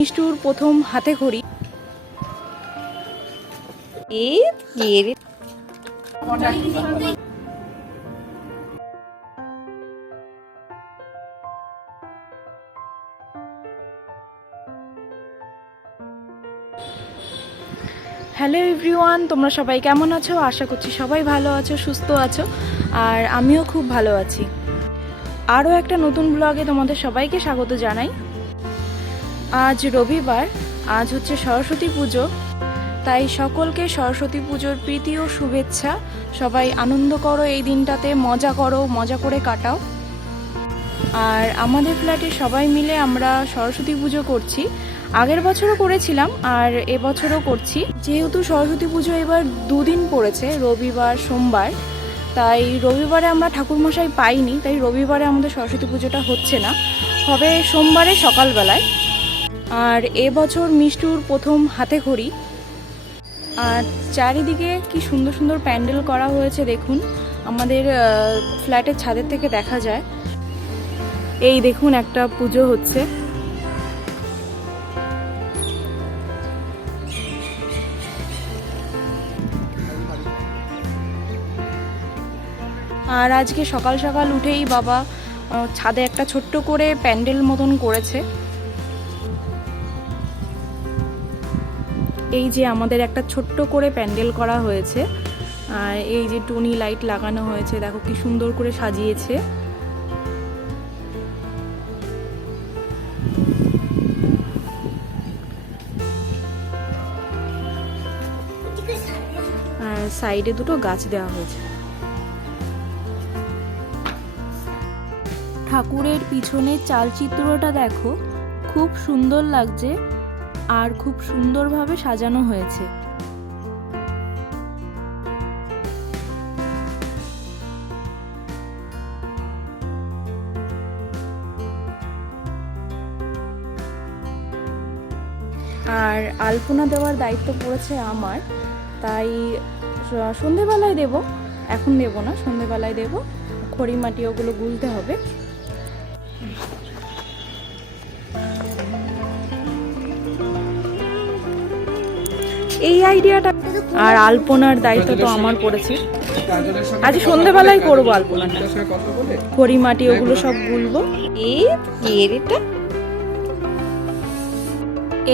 মিষ্টুর প্রথম হাতে রে? হ্যালো এভরিওয়ান, তোমরা সবাই কেমন আছো? আশা করছি সবাই ভালো আছো, সুস্থ আছো, আর আমিও খুব ভালো আছি। আরও একটা নতুন ব্লগে তোমাদের সবাইকে স্বাগত জানাই। আজ রবিবার, আজ হচ্ছে সরস্বতী পুজো, তাই সকলকে সরস্বতী পুজোর প্রীতি ও শুভেচ্ছা। সবাই আনন্দ করো এই দিনটাতে, মজা করো, মজা করে কাটাও। আর আমাদের ফ্ল্যাটে সবাই মিলে আমরা সরস্বতী পুজো করছি। আগের বছরও করেছিলাম, আর এবছরও করছি। যেহেতু সরস্বতী পুজো এবার দুদিন পড়েছে, রবিবার, সোমবার, তাই রবিবারে আমরা ঠাকুরমশাই পাইনি, তাই রবিবারে আমাদের সরস্বতী পুজোটা হচ্ছে না। হবে সোমবারে সকালবেলায়। আর এবছর মিষ্টুর প্রথম হাতে খড়ি আর চারিদিকে কি সুন্দর সুন্দর প্যান্ডেল করা হয়েছে দেখুন। আমাদের ফ্ল্যাটের ছাদের থেকে দেখা যায়। এই দেখুন একটা পুজো হচ্ছে। আর আজকে সকাল সকাল উঠেই বাবা ছাদে একটা ছোট্ট করে প্যান্ডেল মতন করেছে। এই যে আমাদের একটা ছোট্ট করে প্যান্ডেল করা হয়েছে, আর এই যে টুনি লাইট লাগানো হয়েছে, দেখো কি সুন্দর করে সাজিয়েছে। আর সাইডে দুটো গাছ দেওয়া হয়েছে। ঠাকুরের পিছনে চালচিত্রটা দেখো, খুব সুন্দর লাগছে। আর খুব সুন্দরভাবে সাজানো হয়েছে। আর আলপনা দেওয়ার দায়িত্ব পড়েছে আমার, তাই সন্ধেবেলায় দেব, এখন দেব না সন্ধেবেলায় দেব খড়ি মাটি ওগুলো গুলতে হবে। এই আইডিয়াটা। আর আলপনার দায়িত্ব তো আমার পড়েছে। আজ সন্ধেবেলায় করব আলপনাটা। খড়ি মাটি ওগুলো সব গুলবো।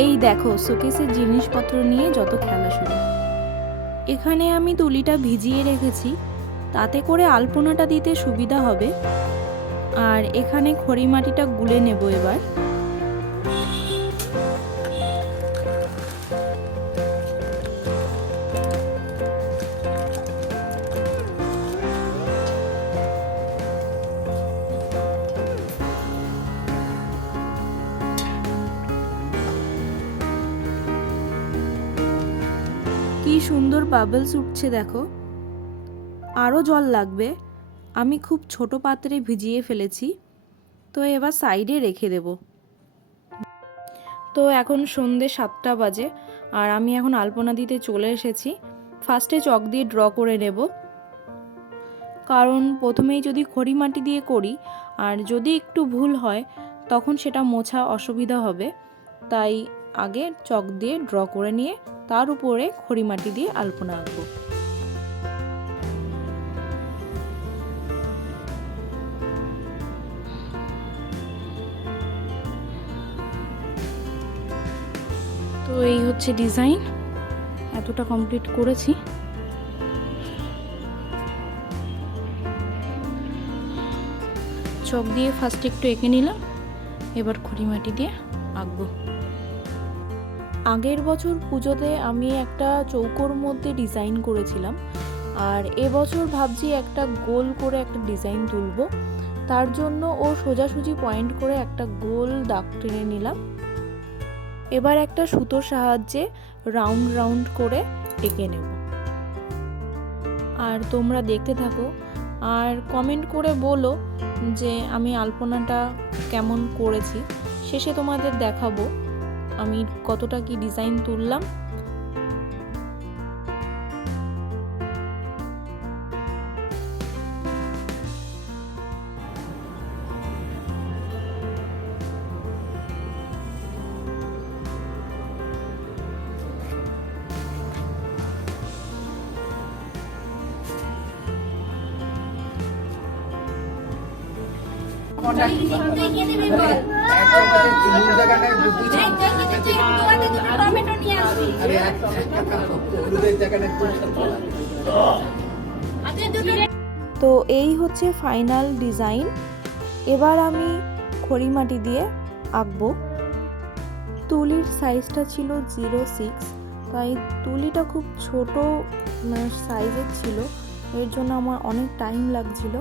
এই দেখো, শোকেসের জিনিসপত্র নিয়ে যত খেলা শুরু। এখানে আমি তুলিটা ভিজিয়ে রেখেছি। তাতে করে আলপনাটা দিতে সুবিধা হবে। আর এখানে খড়ি মাটিটা গুলে নেব এবার। কি সুন্দর বাবলস উঠছে দেখো। আরও জল লাগবে। আমি খুব ছোট পাত্রে ভিজিয়ে ফেলেছি। তো এবার সাইডে রেখে দেব। তো এখন সন্ধে সাতটা বাজে আর আমি এখন আলপনা দিতে চলে এসেছি। ফার্স্টে চক দিয়ে ড্র করে নেব। কারণ প্রথমেই যদি খড়ি মাটি দিয়ে করি আর যদি একটু ভুল হয়, তখন সেটা মোছা অসুবিধা হবে। তাই আগে চক দিয়ে ড্র করে নিয়ে তার উপরে খড়ি মাটি দিয়ে আলপনা আঁকবো। তো এই হচ্ছে ডিজাইন, এতটা কমপ্লিট করেছি। চক দিয়ে ফার্স্ট একটু এঁকে নিলাম, এবার খড়ি মাটি দিয়ে আঁকবো। আগের বছর পুজোতে আমি একটা চৌকোর মধ্যে ডিজাইন করেছিলাম। আর এবছর ভাবছি একটা গোল করে একটা ডিজাইন তুলবো। তার জন্য ও সোজাসুজি পয়েন্ট করে একটা গোল দাগ টেনে নিলাম। এবার একটা সুতোর সাহায্যে রাউন্ড রাউন্ড করে এঁকে নেব। আর তোমরা দেখতে থাকো। আর কমেন্ট করে বলো যে আমি আলপনাটা কেমন করেছি। শেষে তোমাদের দেখাবো। আমি কতটা কি ডিজাইন তুললাম? কন্ট্যাক্ট তো এই হচ্ছে ফাইনাল ডিজাইন। এবার আমি খড়িমাটি দিয়ে আঁকবো। তুলির সাইজটা ছিল জিরো সিক্স। তাই তুলিটা খুব ছোট সাইজের ছিল। এর জন্য আমার অনেক টাইম লাগছিল।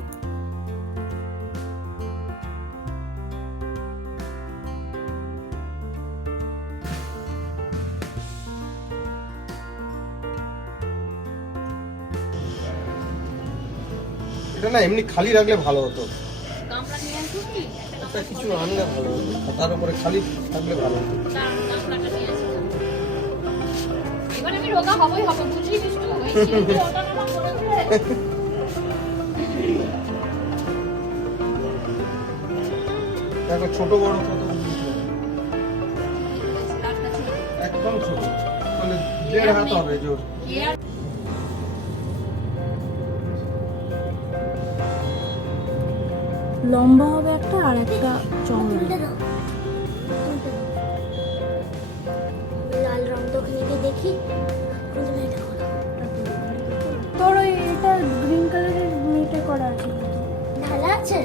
না এমনি খালি রাখলে ভালো হতো। একটা কিছু আনলে ভালো হতো তার উপরে খালি থাকলে ভালো হতো। দেখো ছোট বড় কত একদম ছোট। মানে দেড় হাত হবে জোর। লম্বা হবে একটা আর একটা চওড়া। লাল রং তো ওখানে গিয়ে দেখি। তোর ওই এটা গ্রিন কালারের মেয়েটা করা আছে। ঢালা আছে?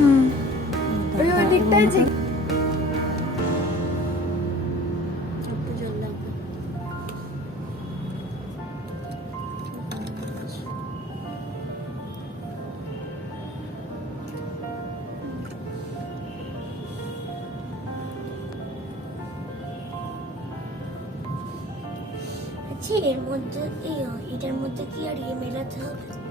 হুম। ওই ওই আচ্ছা এর মধ্যে এটার মধ্যে কি আর ইয়ে মেলাতে হবে?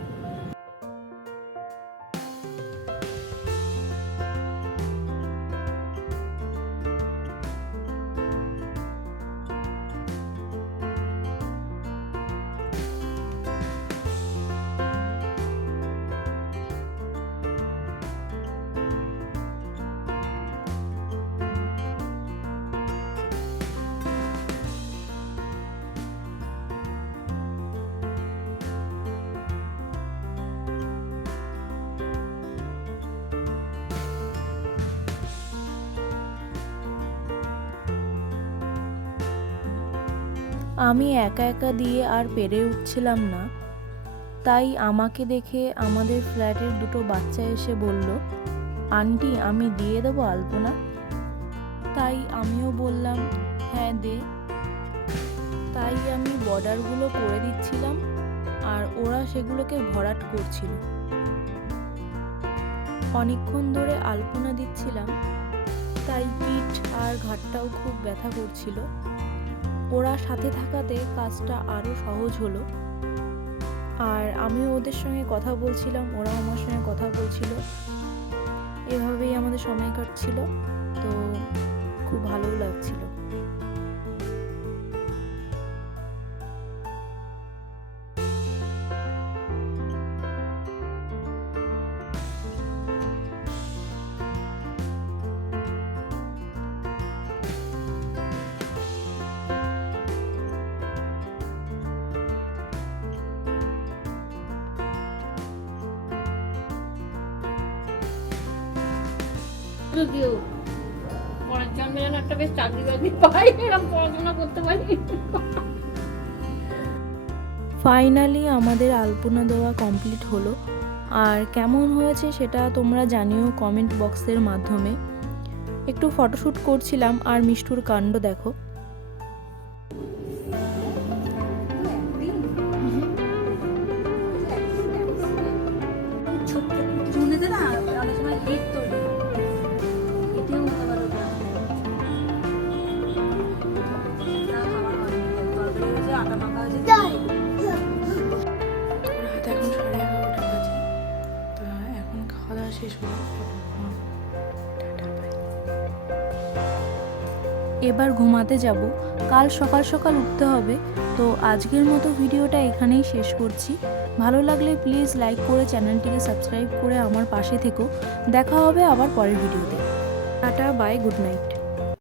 আমি একা একা দিয়ে আর পেরে উঠছিলাম না। তাই আমাকে দেখে আমাদের ফ্ল্যাটের দুটো বাচ্চা এসে বলল, আন্টি, আমি দিয়ে দেবো আলপনা? তাই আমিও বললাম হ্যাঁ দে। তাই আমি বর্ডারগুলো করে দিচ্ছিলাম আর ওরা সেগুলোকে ভরাট করছিল। অনেকক্ষণ ধরে আলপনা দিচ্ছিলাম, তাই পিঠ আর ঘাটটাও খুব ব্যথা করছিল। ওরা সাথে থাকাতে কাজটা আরও সহজ হলো। আর আমিও ওদের সঙ্গে কথা বলছিলাম, ওরাও আমার সঙ্গে কথা বলছিল। এভাবেই আমাদের সময় কাটছিল, তো খুব ভালোও লাগছিল। ফাইনালি আমাদের আলপনা দেওয়া কমপ্লিট হলো। আর কেমন হয়েছে সেটা তোমরা জানিও কমেন্ট বক্সের মাধ্যমে। একটু ফটোশ্যুট করছিলাম, আর মিষ্টুর কাণ্ড দেখো। এবার ঘুমাতে যাব। কাল সকাল সকাল উঠতে হবে। তো আজকের মতো ভিডিওটা এখানেই শেষ করছি। ভালো লাগলে প্লিজ লাইক করে চ্যানেলটিকে সাবস্ক্রাইব করে আমার পাশে থেকো। দেখা হবে আবার পরের ভিডিওতে। Tata bye good night